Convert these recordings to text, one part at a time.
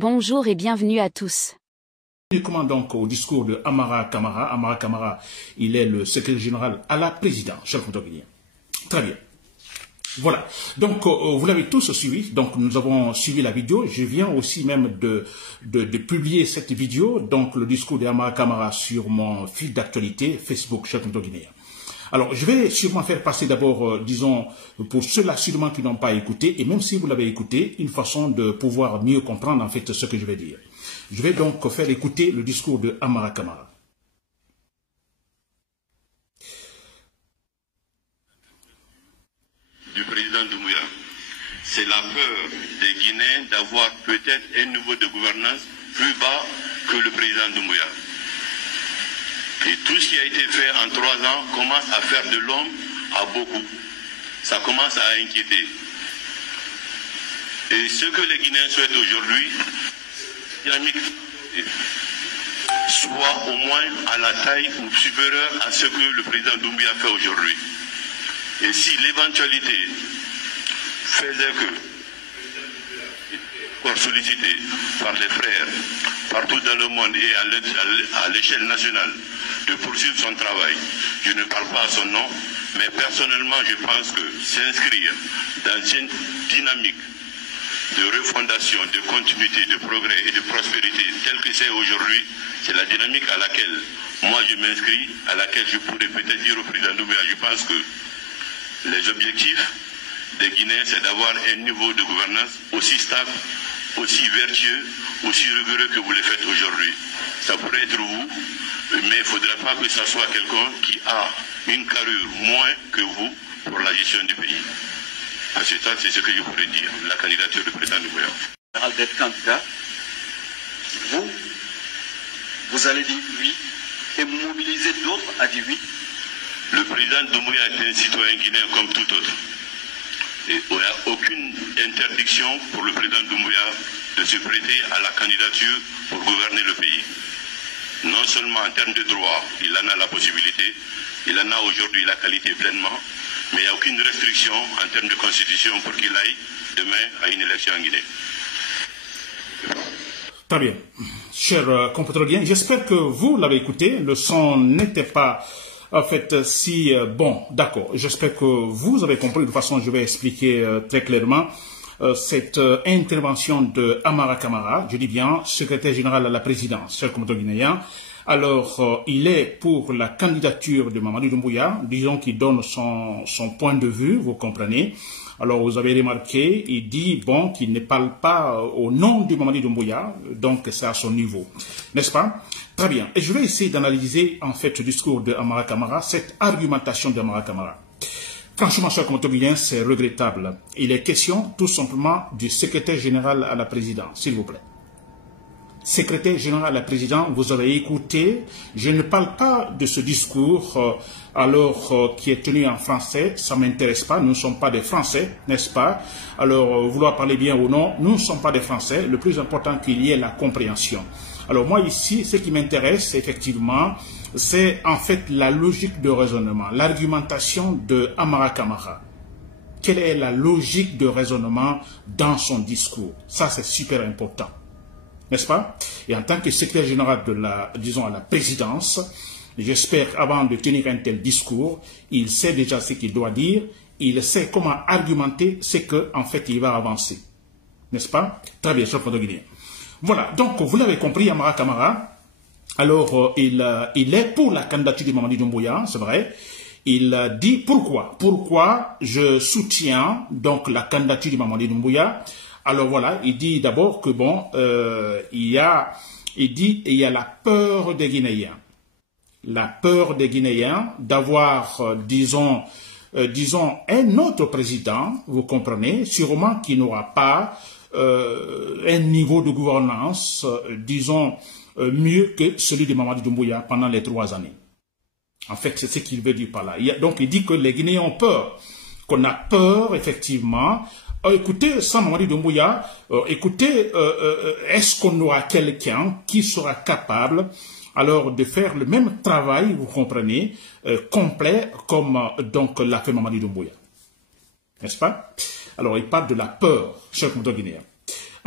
Bonjour et bienvenue à tous. Comment donc au discours de Amara Camara. Amara Camara, il est le secrétaire général à la présidence, cher Guinéen. Très bien. Voilà. Donc, vous l'avez tous suivi. Donc, nous avons suivi la vidéo. Je viens aussi même de publier cette vidéo, donc le discours de Amara Camara sur mon fil d'actualité Facebook, cher Guinéen. Alors, je vais sûrement faire passer d'abord, disons, pour ceux-là sûrement qui n'ont pas écouté, et même si vous l'avez écouté, une façon de pouvoir mieux comprendre en fait ce que je vais dire. Je vais donc faire écouter le discours de Amara Camara. Du président Doumbouya. C'est la peur des Guinéens d'avoir peut-être un niveau de gouvernance plus bas que le président Doumbouya. Et tout ce qui a été fait en 3 ans commence à faire de l'homme à beaucoup. Ça commence à inquiéter. Et ce que les Guinéens souhaitent aujourd'hui, dynamique, soit au moins à la taille ou supérieure à ce que le président Doumbouya fait aujourd'hui. Et si l'éventualité faisait que, pour solliciter par les frères partout dans le monde et à l'échelle nationale de poursuivre son travail, je ne parle pas à son nom, mais personnellement je pense que s'inscrire dans une dynamique de refondation, de continuité, de progrès et de prospérité telle que c'est aujourd'hui, c'est la dynamique à laquelle moi je m'inscris, à laquelle je pourrais peut-être dire au président Doumbouya, je pense que les objectifs des Guinéens, c'est d'avoir un niveau de gouvernance aussi stable, aussi vertueux, aussi rigoureux que vous le faites aujourd'hui. Ça pourrait être vous, mais il ne faudrait pas que ce soit quelqu'un qui a une carrure moins que vous pour la gestion du pays. À ce stade, c'est ce que je pourrais dire, la candidature du président Doumbouya. D'être candidat, vous allez dire oui et mobiliser d'autres à dire oui. Le président Doumbouya est un citoyen guinéen comme tout autre. Et il n'y a aucune interdiction pour le président Doumbouya de se prêter à la candidature pour gouverner le pays. Non seulement en termes de droit, il en a la possibilité, il en a aujourd'hui la qualité pleinement, mais il n'y a aucune restriction en termes de constitution pour qu'il aille demain à une élection en Guinée. Très bien. Chers compatriotes, j'espère que vous l'avez écouté. Le son n'était pas... En fait, si, bon, d'accord, j'espère que vous avez compris. De toute façon, je vais expliquer très clairement cette intervention de Amara Camara, je dis bien, secrétaire général à la présidence, cher compatriote guinéen. Alors, il est pour la candidature de Mamadou Doumbouya, disons qu'il donne son point de vue, vous comprenez. Alors, vous avez remarqué, il dit, bon, qu'il ne parle pas au nom de Mamadou Doumbouya, donc c'est à son niveau, n'est-ce pas? Très bien. Et je vais essayer d'analyser, en fait, le discours de Amara Camara, cette argumentation de Amara Camara. Franchement, cher compatriote guinéen, c'est regrettable. Il est question, tout simplement, du secrétaire général à la présidence, s'il vous plaît. Secrétaire général à la présidence, vous avez écouté, je ne parle pas de ce discours qui est tenu en français, ça ne m'intéresse pas, nous ne sommes pas des Français, n'est-ce pas? Alors, vouloir parler bien ou non, nous ne sommes pas des Français, le plus important qu'il y ait la compréhension. Alors moi ici, ce qui m'intéresse effectivement, c'est en fait la logique de raisonnement, l'argumentation de Amara Camara. Quelle est la logique de raisonnement dans son discours? Ça, c'est super important. N'est-ce pas? Et en tant que secrétaire général de la, disons, à la présidence, j'espère qu'avant de tenir un tel discours, il sait déjà ce qu'il doit dire, il sait comment argumenter ce qu'en fait il va avancer. N'est-ce pas? Très bien, cher compatriote guinéen. Voilà, donc vous l'avez compris, Amara Camara, alors il est pour la candidature de Mamadou Doumbouya, c'est vrai. Il dit pourquoi? Pourquoi je soutiens donc la candidature de Mamadou Doumbouya? Alors voilà, il dit d'abord que bon, il y a la peur des Guinéens. La peur des Guinéens d'avoir, disons, un autre président, vous comprenez, sûrement qui n'aura pas un niveau de gouvernance, disons, mieux que celui de Mamadou Doumbouya pendant les 3 années. En fait, c'est ce qu'il veut dire par là. Donc, il dit que les Guinéens ont peur, qu'on a peur, effectivement. Écoutez, sans Mamadou Doumbouya, écoutez, est-ce qu'on aura quelqu'un qui sera capable alors de faire le même travail, vous comprenez, complet, comme donc l'a fait Mamadou Doumbouya? N'est-ce pas? Alors, il parle de la peur, cher compatriote guinéen.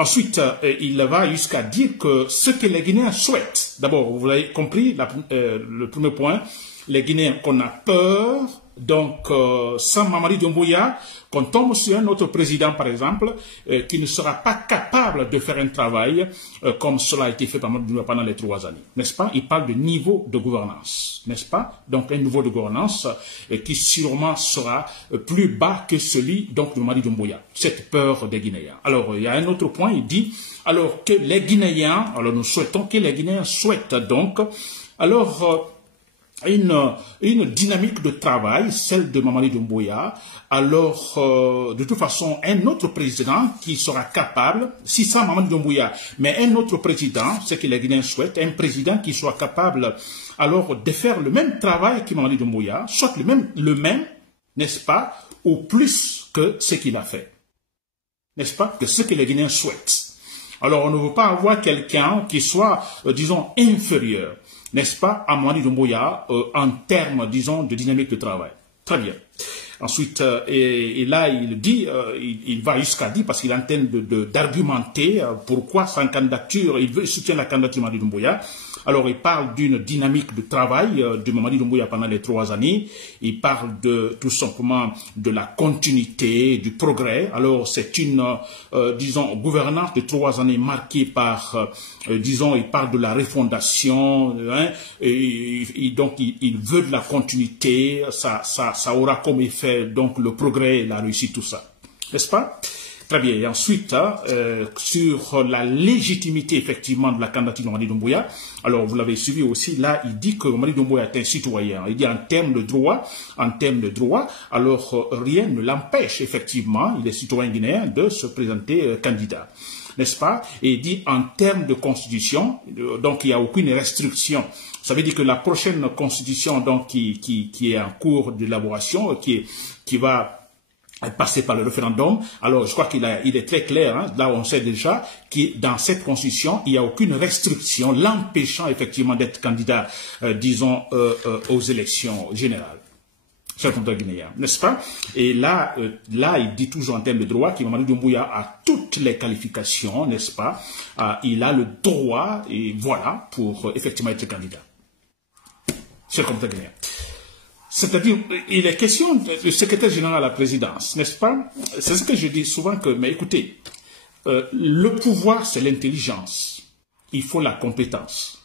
Ensuite, il va jusqu'à dire que ce que les Guinéens souhaitent, d'abord, vous l'avez compris, le premier point, les Guinéens qu'on a peur, donc sans Mamadi Doumbouya, qu'on tombe sur un autre président, par exemple, qui ne sera pas capable de faire un travail comme cela a été fait par Mamadi Doumbouya pendant les 3 années, n'est-ce pas? Il parle de niveau de gouvernance, n'est-ce pas? Donc un niveau de gouvernance qui sûrement sera plus bas que celui donc, de Mamadi Doumbouya. Cette peur des Guinéens. Alors, il y a un autre point, il dit, alors que les Guinéens, alors nous souhaitons que les Guinéens souhaitent donc, alors, une dynamique de travail, celle de Mamadi Doumbouya, alors de toute façon un autre président qui sera capable, si sans Mamadi Doumbouya, mais un autre président, ce que les Guinéens souhaitent, un président qui soit capable alors de faire le même travail que Mamadi Doumbouya, soit le même, n'est-ce pas, ou plus que ce qu'il a fait, n'est-ce pas, que ce que les Guinéens souhaitent. Alors on ne veut pas avoir quelqu'un qui soit, disons, inférieur, n'est-ce pas, à Mamadi Doumbouya en termes, disons, de dynamique de travail. Très bien. Ensuite, et là, il dit, il va jusqu'à dire, parce qu'il est en train d'argumenter pourquoi sa candidature, il soutient la candidature de Mamadi Doumbouya. Alors, il parle d'une dynamique de travail de Mamadi Doumbouya pendant les 3 années. Il parle tout simplement de la continuité, du progrès. Alors, c'est une, disons, gouvernance de 3 années marquée par, disons, il parle de la refondation, hein, et donc il veut de la continuité. Ça aura comme effet, donc, le progrès, la réussite, tout ça. N'est-ce pas? Très bien. Et ensuite, sur la légitimité, effectivement, de la candidature de Mamadi Doumbouya, alors vous l'avez suivi aussi, là, il dit que Mamadi Doumbouya est un citoyen. Il dit en termes de droit, alors rien ne l'empêche, effectivement, il est citoyen guinéen, de se présenter candidat. N'est-ce pas? Et il dit en termes de constitution, donc il n'y a aucune restriction. Ça veut dire que la prochaine constitution, donc, qui est en cours d'élaboration, qui va passer par le référendum. Alors, je crois qu'il est très clair, hein, là on sait déjà que dans cette constitution, il n'y a aucune restriction l'empêchant effectivement d'être candidat, disons, aux élections générales. Chers compatriotes guinéens, n'est-ce pas? Et là, il dit toujours en termes de droit que Mamadi Doumbouya a toutes les qualifications, n'est-ce pas? Il a le droit, et voilà, pour effectivement être candidat. Chers compatriotes guinéens. C'est-à-dire, il est question du secrétaire général à la présidence, n'est-ce pas? C'est ce que je dis souvent que, mais écoutez, le pouvoir, c'est l'intelligence. Il faut la compétence.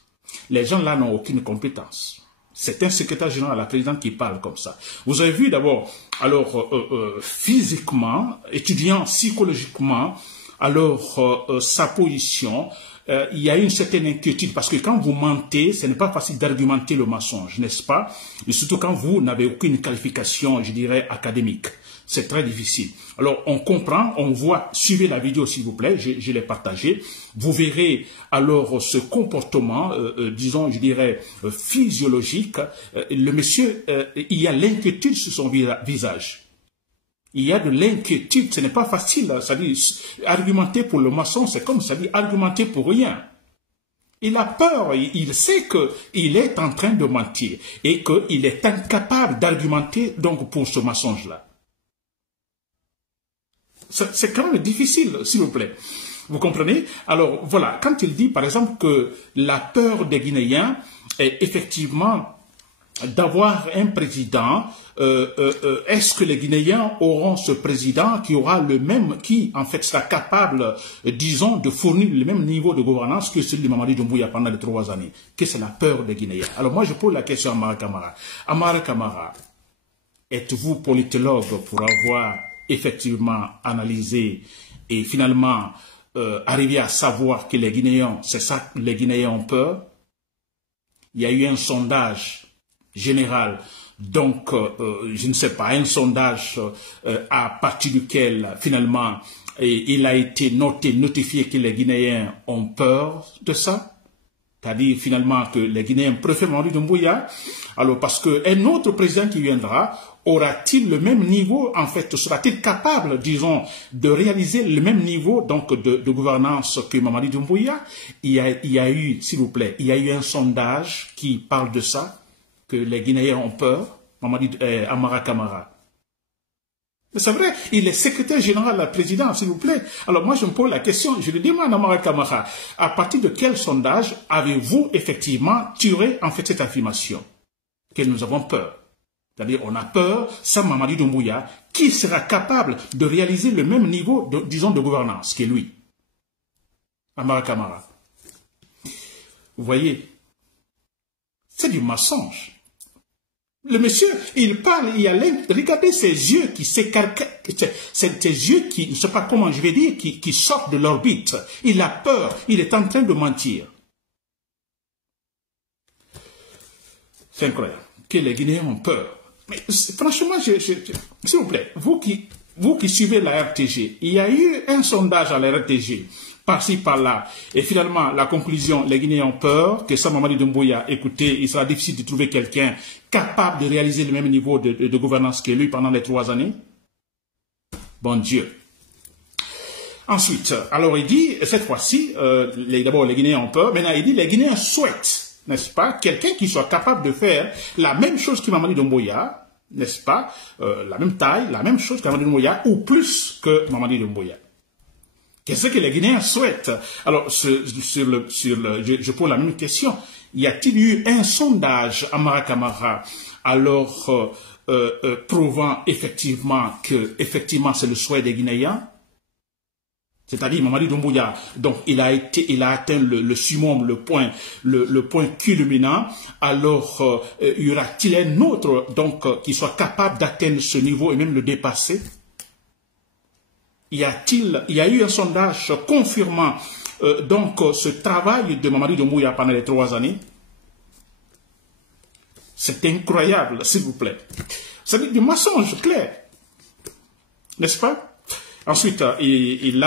Les gens là n'ont aucune compétence. C'est un secrétaire général à la présidence qui parle comme ça. Vous avez vu d'abord, alors, physiquement, étudiant psychologiquement, alors, sa position, il y a une certaine inquiétude parce que quand vous mentez, ce n'est pas facile d'argumenter le mensonge, n'est-ce pas? Et surtout quand vous n'avez aucune qualification, je dirais, académique. C'est très difficile. Alors, on comprend, on voit, suivez la vidéo s'il vous plaît, je l'ai partagée. Vous verrez alors ce comportement, disons, je dirais, physiologique. Le monsieur, il y a l'inquiétude sur son visage. Il y a de l'inquiétude, ce n'est pas facile, c'est-à-dire argumenter pour le maçon, c'est comme ça, argumenter pour rien. Il a peur, il sait qu'il est en train de mentir et qu'il est incapable d'argumenter donc pour ce mensonge-là. C'est quand même difficile, s'il vous plaît. Vous comprenez? Alors voilà, quand il dit par exemple que la peur des Guinéens est effectivement d'avoir un président, est-ce que les Guinéens auront ce président qui aura le même, qui en fait sera capable, disons, de fournir le même niveau de gouvernance que celui de Mamadi Doumbouya pendant les 3 années? Que c'est la peur des Guinéens. Alors moi je pose la question à Amara Camara. Amara Camara, êtes-vous politologue pour avoir effectivement analysé et finalement arrivé à savoir que les Guinéens, c'est ça que les Guinéens ont peur? Il y a eu un sondage général, donc je ne sais pas, un sondage à partir duquel finalement il a été notifié que les Guinéens ont peur de ça, c'est-à-dire finalement que les Guinéens préfèrent Mamadi Doumbouya. Alors parce qu'un autre président qui viendra, aura-t-il le même niveau, en fait, sera-t-il capable, disons, de réaliser le même niveau donc de gouvernance que Mamadi Doumbouya? Il y a eu, s'il vous plaît, il y a eu un sondage qui parle de ça, que les Guinéens ont peur, Amara Camara. Mais c'est vrai, il est secrétaire général de la présidence, s'il vous plaît. Alors moi, je me pose la question, je lui demande à Amara Kamara, à partir de quel sondage avez-vous effectivement tiré en fait cette affirmation que nous avons peur? C'est-à-dire, on a peur, sans Mamadi Doumbouya, qui sera capable de réaliser le même niveau, disons, de gouvernance que lui? Amara Kamara. Vous voyez, c'est du mensonge. Le monsieur, il parle, regardez ses yeux qui s'écarquent, ses yeux qui, je ne sais pas comment je vais dire, qui sortent de l'orbite. Il a peur, il est en train de mentir. C'est incroyable que les Guinéens ont peur. Mais franchement, s'il vous plaît, vous qui suivez la RTG, il y a eu un sondage à la RTG, par-ci, par-là, et finalement, la conclusion, les Guinéens ont peur que sans Mamadi Doumbouya, écoutez, il sera difficile de trouver quelqu'un capable de réaliser le même niveau de gouvernance que lui pendant les 3 années. Bon Dieu. Ensuite, alors il dit, cette fois-ci, d'abord les Guinéens ont peur, maintenant il dit, les Guinéens souhaitent, n'est-ce pas, quelqu'un qui soit capable de faire la même chose que Mamadi Doumbouya, n'est-ce pas, la même taille, la même chose que Mamadi Doumbouya, ou plus que Mamadi Doumbouya. Qu'est-ce que les Guinéens souhaitent? Alors, je pose la même question. Y a-t-il eu un sondage à Amara Kamara, alors prouvant effectivement que c'est le souhait des Guinéens? C'est-à-dire, Mamadi Doumbouya, donc il a atteint le summum, le point culminant. Alors, y aura-t-il un autre donc qui soit capable d'atteindre ce niveau et même le dépasser? Il y a eu un sondage confirmant donc ce travail de Mamadi Doumbouya pendant les 3 années. C'est incroyable, s'il vous plaît. C'est du mensonge clair, n'est-ce pas? Ensuite, il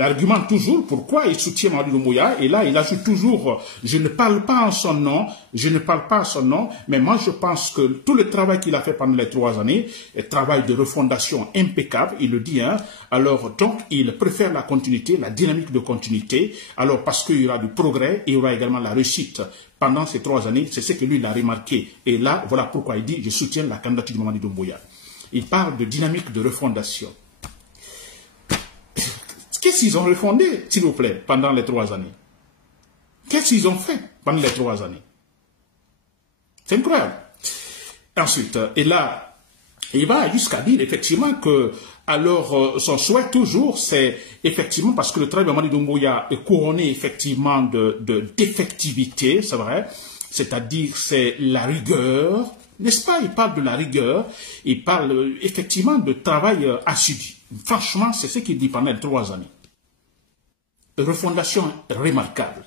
argumente toujours pourquoi il soutient Mamadi Doumbouya. Et là, il ajoute toujours, je ne parle pas en son nom, mais moi je pense que tout le travail qu'il a fait pendant les 3 années, est travail de refondation impeccable, il le dit, hein. Alors, donc, il préfère la continuité, la dynamique de continuité. Alors, parce qu'il y aura du progrès, il y aura également la réussite. Pendant ces 3 années, c'est ce que lui, il a remarqué. Et là, voilà pourquoi il dit, je soutiens la candidature de Mamadi Doumbouya. Il parle de dynamique de refondation. Qu'est-ce qu'ils ont refondé, s'il vous plaît, pendant les 3 années? Qu'est-ce qu'ils ont fait pendant les 3 années? C'est incroyable. Ensuite, et là, il va jusqu'à dire effectivement que, alors, son souhait toujours, c'est effectivement, parce que le travail de Mamadi Doumbouya est couronné effectivement d'effectivité, c'est vrai, c'est-à-dire c'est la rigueur. N'est-ce pas? Il parle de la rigueur, il parle effectivement de travail assidu. Franchement, c'est ce qu'il dit pendant les 3 années. Refondation remarquable.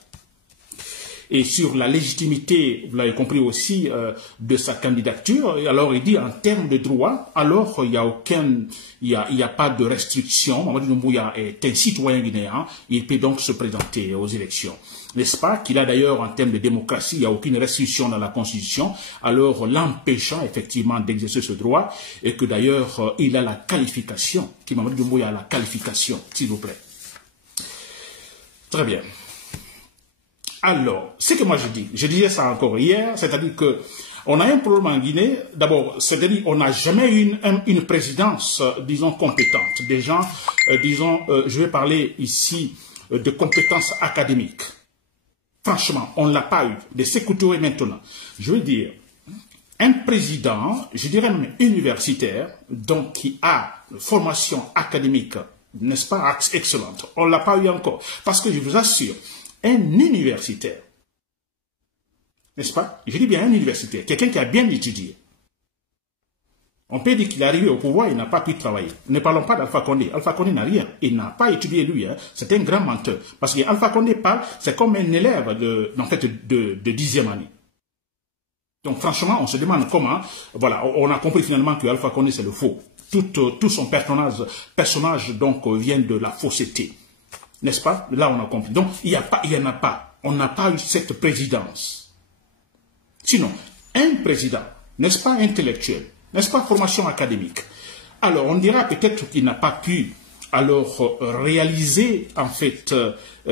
Et sur la légitimité, vous l'avez compris aussi, de sa candidature, alors il dit en termes de droit, alors il n'y a pas de restriction. Mamadi Doumbouya est un citoyen guinéen, il peut donc se présenter aux élections. N'est-ce pas qu'il a d'ailleurs, en termes de démocratie, il n'y a aucune restriction dans la Constitution, alors l'empêchant effectivement d'exercer ce droit, et que d'ailleurs il a la qualification, que Mamadi Doumbouya a la qualification, s'il vous plaît. Très bien. Alors, ce que moi je disais ça encore hier, c'est-à-dire que on a un problème en Guinée, d'abord, c'est-à-dire on n'a jamais eu une présidence, disons, compétente. Des gens, disons, je vais parler ici de compétences académiques. Franchement, on ne l'a pas eu, de Sékou Touré maintenant. Je veux dire, un président, je dirais même universitaire, donc qui a une formation académique, n'est-ce pas, excellente. On ne l'a pas eu encore. Parce que je vous assure, un universitaire, n'est-ce pas? Je dis bien un universitaire, quelqu'un qui a bien étudié. On peut dire qu'il est arrivé au pouvoir, il n'a pas pu travailler. Ne parlons pas d'Alpha Condé. Alpha Condé n'a rien. Il n'a pas étudié lui. Hein. C'est un grand menteur. Parce qu'Alpha Condé parle, c'est comme un élève de 10e année. Donc franchement, on se demande comment. Voilà, on a compris finalement que Alpha Condé c'est le faux. Tout son personnage donc vient de la fausseté. N'est-ce pas? Là, on a compris. Donc, il n'y en a pas. On n'a pas eu cette présidence. Sinon, un président, n'est-ce pas intellectuel, n'est-ce pas formation académique? Alors, on dira peut-être qu'il n'a pas pu alors réaliser en fait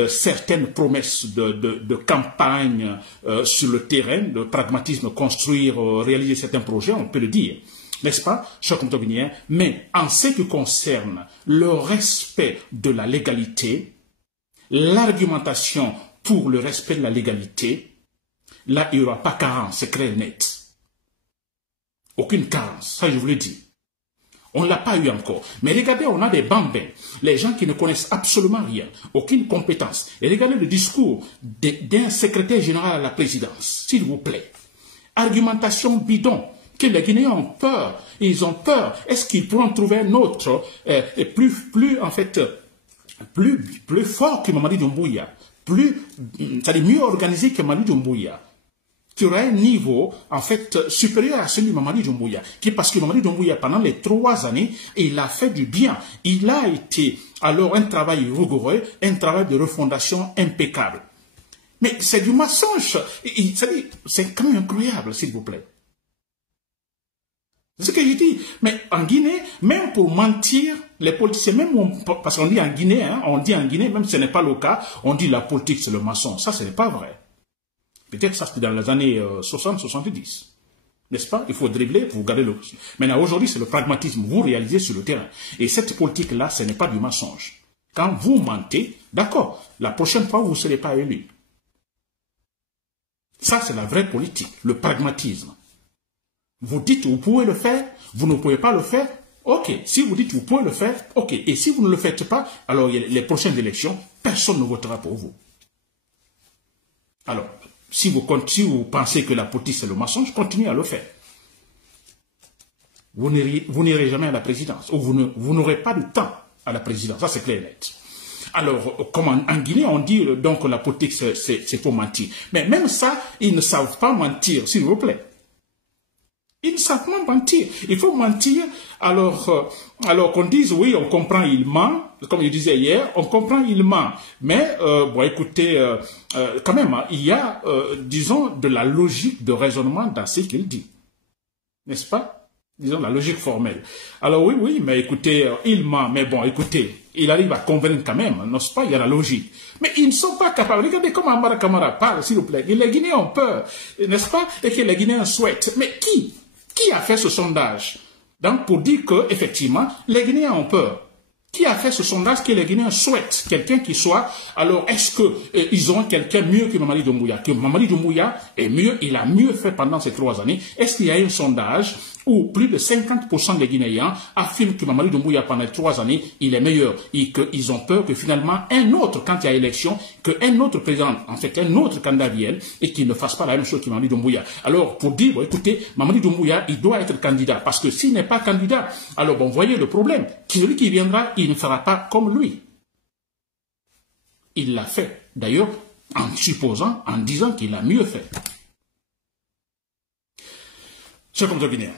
certaines promesses de campagne sur le terrain, de pragmatisme, construire, réaliser certains projets, on peut le dire. n'est-ce pas, chers compatriotes guinéens? Mais en ce qui concerne le respect de la légalité, l'argumentation pour le respect de la légalité, là, il n'y aura pas carence, c'est clair et net. Aucune carence, ça je vous le dis. On ne l'a pas eu encore. Mais regardez, on a des bambins, les gens qui ne connaissent absolument rien, aucune compétence. Et regardez le discours d'un secrétaire général à la présidence, s'il vous plaît. Argumentation bidon, que les Guinéens ont peur. Ils ont peur. Est-ce qu'ils pourront trouver un autre, plus fort que Mamadi Doumbouya, c'est-à-dire mieux organisé que Mamadi Doumbouya, qui aura un niveau, en fait, supérieur à celui de Mamadi Doumbouya, parce que Mamadi Doumbouya, pendant les 3 années, il a fait du bien. Il a été, alors, un travail rigoureux, un travail de refondation impeccable. Mais c'est du mensonge. C'est quand même incroyable, s'il vous plaît. C'est ce que je dis. Mais en Guinée, même pour mentir, les politiciens, même parce qu'on dit en Guinée, hein, même si ce n'est pas le cas, on dit la politique c'est le mensonge. Ça, ce n'est pas vrai. Peut-être ça c'était dans les années 60-70. N'est-ce pas? Il faut dribbler pour garder le... Maintenant, aujourd'hui, c'est le pragmatisme. Vous réalisez sur le terrain. Et cette politique-là, ce n'est pas du mensonge. Quand vous mentez, d'accord, la prochaine fois, vous ne serez pas élu. Ça, c'est la vraie politique, le pragmatisme. Vous dites, vous pouvez le faire, vous ne pouvez pas le faire, ok. Si vous dites, vous pouvez le faire, ok. Et si vous ne le faites pas, alors les prochaines élections, personne ne votera pour vous. Alors, si vous pensez que la politique, c'est le mensonge, continuez à le faire. Vous n'irez jamais à la présidence, ou vous n'aurez pas de temps à la présidence, ça c'est clair et net. Alors, comme en Guinée, on dit donc la politique, c'est pour mentir. Mais même ça, ils ne savent pas mentir, s'il vous plaît. Ils ne savent pas mentir. Il faut mentir, alors qu'on dise, oui, on comprend, il ment, comme je disais hier, on comprend, il ment. Mais, bon, écoutez, quand même, il y a, disons, de la logique de raisonnement dans ce qu'il dit. N'est-ce pas? Disons, la logique formelle. Alors oui, mais écoutez, il ment, mais bon, écoutez, il arrive à convaincre quand même, n'est-ce pas? Il y a la logique. Mais ils ne sont pas capables. Regardez comment Amara Camara parle, s'il vous plaît. Et les Guinéens ont peur, n'est-ce pas? Et que les Guinéens souhaitent. Mais qui a fait ce sondage? Donc, pour dire que, effectivement, les Guinéens ont peur. Qui a fait ce sondage que les Guinéens souhaitent? Quelqu'un qui soit... Alors, est-ce qu'ils auront quelqu'un mieux que Mamadi Doumbouya? Que Mamadi Doumbouya est mieux, il a mieux fait pendant ces 3 années. Est-ce qu'il y a un sondage où plus de 50% des Guinéens affirment que Mamadi Doumbouya, pendant les 3 années, il est meilleur et qu'ils ont peur que finalement un autre, quand il y a élection, qu'un autre président, en fait un autre candidat vienne et qu'il ne fasse pas la même chose que Mamadi Doumbouya. Alors, pour dire, bon, écoutez, Mamadi Doumbouya, il doit être candidat parce que s'il n'est pas candidat, alors bon, voyez le problème. Celui qui viendra, il ne fera pas comme lui. Il l'a fait, d'ailleurs, en disant qu'il a mieux fait. Chers compatriotes guinéens,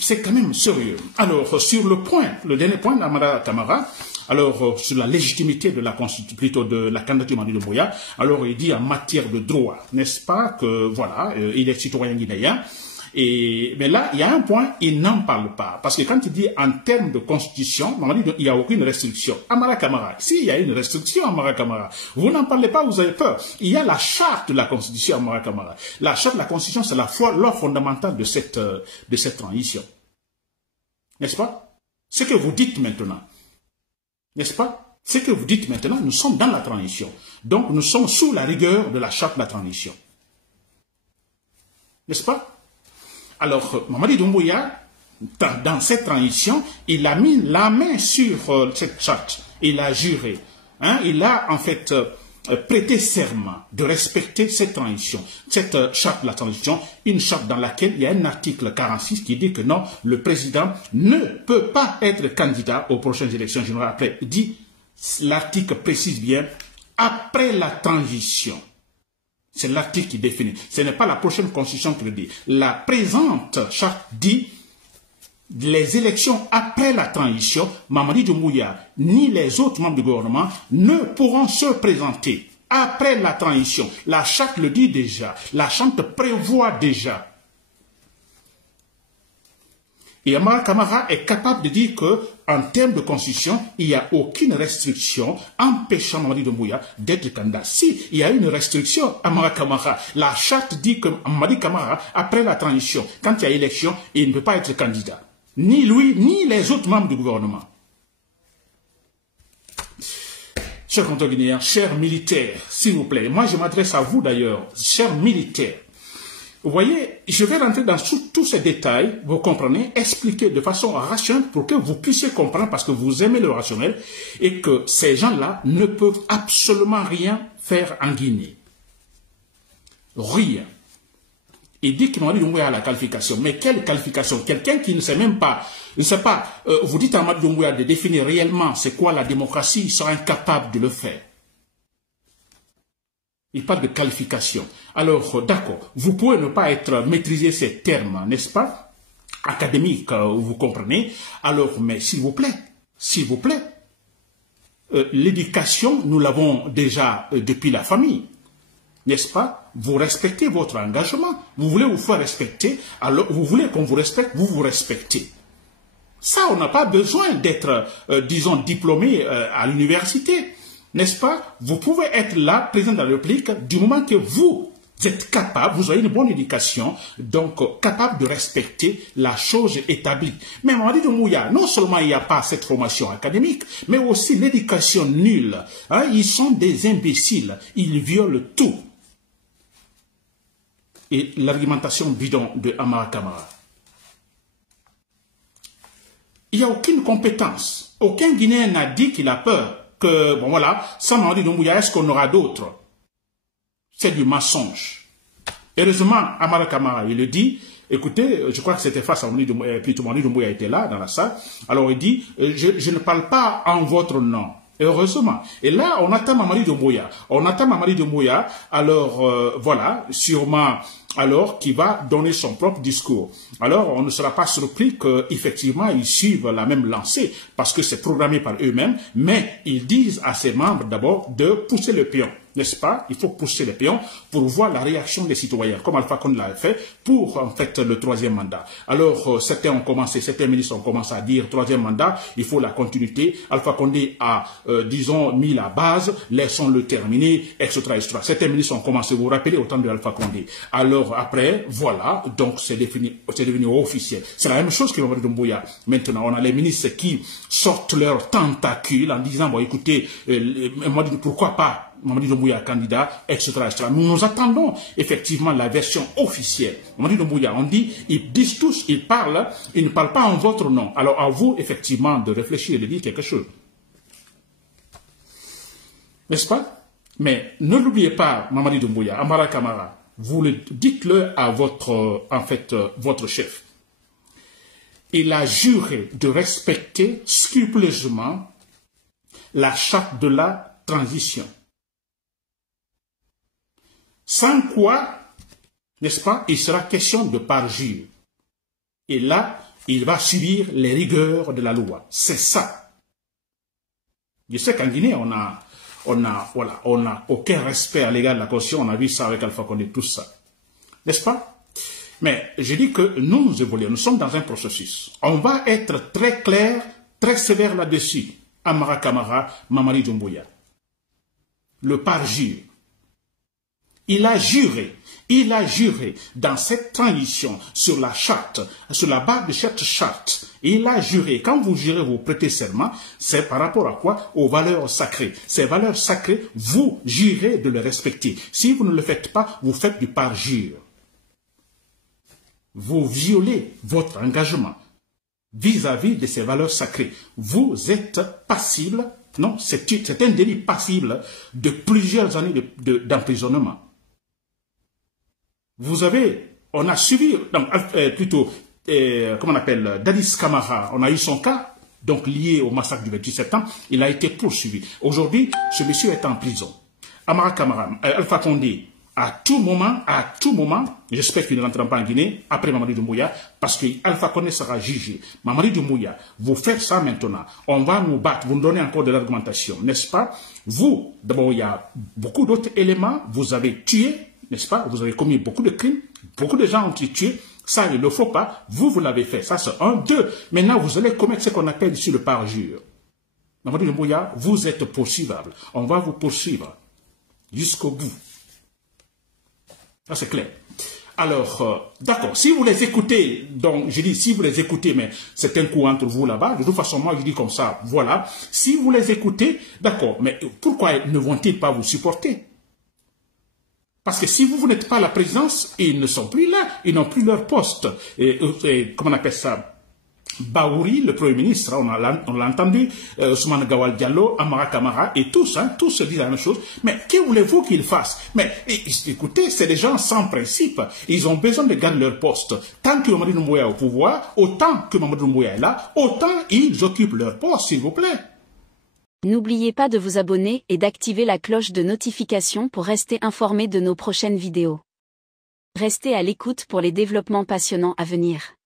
c'est quand même sérieux. Alors, sur le dernier point d'Amara Camara, alors, sur la légitimité de la candidature de Mamadi Doumbouya, alors il dit en matière de droit, n'est-ce pas, que voilà, il est citoyen guinéen. Mais là, il y a un point, il n'en parle pas. Parce que quand il dit en termes de constitution, il n'y a aucune restriction. Amara Camara, s'il y a une restriction, Amara Camara, vous n'en parlez pas, vous avez peur. Il y a la charte de la constitution, Amara Camara. La charte de la constitution, c'est la loi fondamentale de cette transition. N'est-ce pas? Ce que vous dites maintenant. N'est-ce pas? Ce que vous dites maintenant, nous sommes dans la transition. Donc, nous sommes sous la rigueur de la charte de la transition. N'est-ce pas? Alors, Mamadi Doumbouya, dans cette transition, il a mis la main sur cette charte. Il a juré. Hein, il a en fait prêté serment de respecter cette transition. Cette charte de la transition, une charte dans laquelle il y a un article 46 qui dit que non, le président ne peut pas être candidat aux prochaines élections générales. Après, dit, l'article précise bien, après la transition. C'est l'article qui définit. Ce n'est pas la prochaine constitution qui le dit. La présente charte dit les élections après la transition, Mamadi Doumbouya ni les autres membres du gouvernement ne pourront se présenter après la transition. La charte le dit déjà. La charte prévoit déjà. Et Amara Camara est capable de dire que en termes de constitution, il n'y a aucune restriction empêchant Mamadi Doumbouya d'être candidat. Si il y a une restriction, Amara Kamara, la charte dit que Mamadi Kamara, après la transition, quand il y a élection, il ne peut pas être candidat. Ni lui, ni les autres membres du gouvernement. Chers contrôleurs, chers militaires, s'il vous plaît, moi je m'adresse à vous d'ailleurs, chers militaires. Vous voyez, je vais rentrer dans tous ces détails, vous comprenez, expliquer de façon rationnelle pour que vous puissiez comprendre parce que vous aimez le rationnel et que ces gens-là ne peuvent absolument rien faire en Guinée. Rien. Il dit qu'il m'a dit Doumbouya a la qualification. Mais quelle qualification? Quelqu'un qui ne sait même pas, ne sait pas, vous dites à Mamadi Doumbouya de définir réellement c'est quoi la démocratie, il sera incapable de le faire. Il parle de qualification. Alors, d'accord, vous pouvez ne pas maîtriser ces termes, n'est-ce pas, académiques, vous comprenez. Alors, mais s'il vous plaît, l'éducation, nous l'avons déjà depuis la famille. N'est-ce pas? Vous respectez votre engagement. Vous voulez vous faire respecter. Alors, vous voulez qu'on vous respecte, vous vous respectez. Ça, on n'a pas besoin d'être, disons, diplômé à l'université. N'est-ce pas? Vous pouvez être là, président de la République, du moment que vous êtes capable, vous avez une bonne éducation, donc capable de respecter la chose établie. Mais Mamadi Doumbouya, non seulement il n'y a pas cette formation académique, mais aussi l'éducation nulle. Hein, ils sont des imbéciles. Ils violent tout. Et l'argumentation bidon de Amara Kamara. Il n'y a aucune compétence. Aucun Guinéen n'a dit qu'il a peur. Que, bon voilà, sans Mamadi Doumbouya, est-ce qu'on aura d'autres? C'est du mensonge. Heureusement, Amara Kamara, il le dit, écoutez, je crois que c'était face à Mamadi Doumbouya, et puis Mamadi Doumbouya était là, dans la salle, alors il dit, je ne parle pas en votre nom. Heureusement. Et là, on attend Mamadi Doumbouya. Alors, voilà, sûrement, alors, qui va donner son propre discours. Alors, on ne sera pas surpris qu'effectivement, ils suivent la même lancée, parce que c'est programmé par eux-mêmes, mais ils disent à ses membres d'abord de pousser le pion. N'est-ce pas? Il faut pousser les pions pour voir la réaction des citoyens, comme Alpha Condé l'a fait pour, en fait, le troisième mandat. Alors, certains ministres ont commencé à dire, troisième mandat, il faut la continuité. Alpha Condé a, disons, mis la base, laissons-le terminer, etc., etc. Certains ministres ont commencé, vous vous rappelez, au temps de Alpha Condé. Alors, après, voilà, donc c'est devenu officiel. C'est la même chose que Mamadi Doumbouya. Maintenant, on a les ministres qui sortent leurs tentacules en disant, bon, écoutez, pourquoi pas Mamadi Doumbouya candidat, etc., etc. Nous attendons effectivement la version officielle. Mamadi Doumbouya, on dit, ils disent tous, ils ne parlent pas en votre nom. Alors à vous, effectivement, de réfléchir et de dire quelque chose. N'est-ce pas? Mais ne l'oubliez pas, Mamadi Doumbouya, Amara Kamara, vous dites-le à votre chef. Il a juré de respecter scrupuleusement la charte de la transition. Sans quoi, n'est-ce pas, il sera question de parjure. Et là, il va subir les rigueurs de la loi. C'est ça. Je sais qu'en Guinée, on a aucun respect à l'égard de la Constitution. On a vu ça avec Alpha Condé, tout ça. N'est-ce pas? Mais je dis que nous évoluons, nous sommes dans un processus. On va être très clair, très sévère là-dessus. Amara Kamara, Mamadi Doumbouya. Le parjure. Il a juré dans cette transition sur la charte, sur la base de cette charte. Il a juré. Quand vous jurez, vous prêtez serment, c'est par rapport à quoi? Aux valeurs sacrées. Ces valeurs sacrées, vous jurez de les respecter. Si vous ne le faites pas, vous faites du parjure. Vous violez votre engagement vis-à-vis de ces valeurs sacrées. Vous êtes passible, non, c'est un délit passible de plusieurs années d'emprisonnement. On a suivi, comment on appelle, Dadis Camara, on a eu son cas, donc lié au massacre du 28 septembre, il a été poursuivi. Aujourd'hui, ce monsieur est en prison. Amara Kamara, Alpha Condé, à tout moment, j'espère qu'il ne rentrera pas en Guinée, après Mamadi Doumbouya, parce que Alpha Condé sera jugé. Mamadi Doumbouya, vous faites ça maintenant, on va nous battre, vous nous donnez encore de l'argumentation, n'est-ce pas? Vous, d'abord, il y a beaucoup d'autres éléments, vous avez tué, n'est-ce pas? Vous avez commis beaucoup de crimes, beaucoup de gens ont été tués, Ça, il ne le faut pas. Vous l'avez fait. Ça, c'est un. Deux. Maintenant, vous allez commettre ce qu'on appelle ici le parjure. Mamadou Doumbouya, vous êtes poursuivable. On va vous poursuivre jusqu'au bout. Ça, c'est clair. Alors, d'accord, si vous les écoutez, donc je dis si vous les écoutez, mais c'est un coup entre vous là-bas, de toute façon, moi je dis comme ça, voilà, si vous les écoutez, d'accord, mais pourquoi ne vont-ils pas vous supporter? Parce que si vous n'êtes pas à la présidence, ils ne sont plus là, ils n'ont plus leur poste. Et comment on appelle ça? Baouri, le Premier ministre, on l'a entendu, Ousmane Gawal Diallo, Amara Kamara, et tous se disent la même chose. Mais que voulez-vous qu'ils fassent? Mais écoutez, c'est des gens sans principe. Ils ont besoin de garder leur poste. Tant que Mamadou Doumbouya est au pouvoir, autant que Mamadou Doumbouya est là, autant ils occupent leur poste, s'il vous plaît. N'oubliez pas de vous abonner et d'activer la cloche de notification pour rester informé de nos prochaines vidéos. Restez à l'écoute pour les développements passionnants à venir.